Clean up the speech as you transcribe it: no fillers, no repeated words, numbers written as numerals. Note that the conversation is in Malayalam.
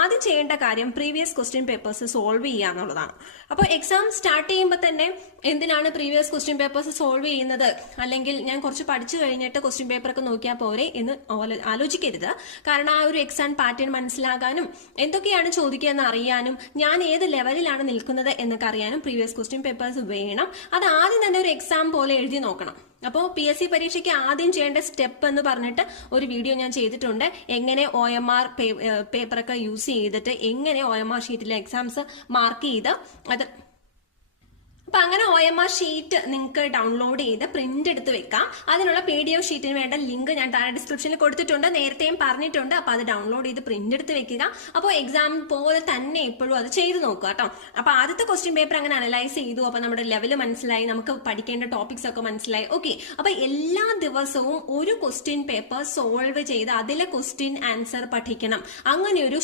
ആദ്യം ചെയ്യേണ്ട കാര്യം പ്രീവിയസ് ക്വസ്റ്റ്യൻ പേപ്പേഴ്സ് സോൾവ് ചെയ്യുക എന്നുള്ളതാണ്. അപ്പോൾ എക്സാം സ്റ്റാർട്ട് ചെയ്യുമ്പോൾ തന്നെ എന്തിനാണ് പ്രീവിയസ് ക്വസ്റ്റ്യൻ പേപ്പേഴ്സ് സോൾവ് ചെയ്യുന്നത്, അല്ലെങ്കിൽ ഞാൻ കുറച്ച് പഠിച്ചു കഴിഞ്ഞിട്ട് ക്വസ്റ്റ്യൻ പേപ്പർ ഒക്കെ നോക്കിയാൽ പോരെ എന്ന് ആലോചിക്കരുത്. കാരണം ആ ഒരു എക്സാം പാറ്റേൺ മനസ്സിലാകാനും എന്തൊക്കെയാണ് ചോദിക്കുക എന്ന് അറിയാനും ഞാൻ ഏത് ലെവലിലാണ് നിൽക്കുന്നത് എന്നൊക്കെ അറിയാനും പ്രീവിയസ് ക്വസ്റ്റ്യൻ പേപ്പേഴ്സ് വേണം. അത് ആദ്യം തന്നെ ഒരു എക്സാം പോലെ എഴുതി നോക്കണം. അപ്പോൾ PSC പരീക്ഷയ്ക്ക് ആദ്യം ചെയ്യേണ്ട സ്റ്റെപ്പ് എന്ന് പറഞ്ഞിട്ട് ഒരു വീഡിയോ ഞാൻ ചെയ്തിട്ടുണ്ട്. എങ്ങനെ OMR പേപ്പറൊക്കെ യൂസ് ചെയ്തിട്ട് എങ്ങനെ OMR ഷീറ്റിലെ എക്സാംസ് മാർക്ക് ചെയ്ത് അത്. അപ്പൊ അങ്ങനെ OMR ഷീറ്റ് നിങ്ങൾക്ക് ഡൗൺലോഡ് ചെയ്ത് പ്രിന്റ് എടുത്ത് വെക്കാം. അതിനുള്ള PDF ഷീറ്റിന് വേണ്ട ലിങ്ക് ഞാൻ താഴെ ഡിസ്ക്രിപ്ഷനിൽ കൊടുത്തിട്ടുണ്ട്, നേരത്തെയും പറഞ്ഞിട്ടുണ്ട്. അപ്പൊ അത് ഡൗൺലോഡ് ചെയ്ത് പ്രിന്റ് എടുത്ത് വെക്കുക. അപ്പോൾ എക്സാം പോലെ തന്നെ എപ്പോഴും അത് ചെയ്ത് നോക്കുക കേട്ടോ. അപ്പൊ ആദ്യത്തെ ക്വസ്റ്റ്യൻ പേപ്പർ അങ്ങനെ അനലൈസ് ചെയ്തു. അപ്പൊ നമ്മുടെ ലെവൽ മനസ്സിലായി, നമുക്ക് പഠിക്കേണ്ട ടോപ്പിക്സ് ഒക്കെ മനസ്സിലായി. ഓക്കെ, അപ്പൊ എല്ലാ ദിവസവും ഒരു ക്വസ്റ്റ്യൻ പേപ്പർ സോൾവ് ചെയ്ത് അതിലെ ക്വസ്റ്റ്യൻ ആൻസർ പഠിക്കണം. അങ്ങനെ ഒരു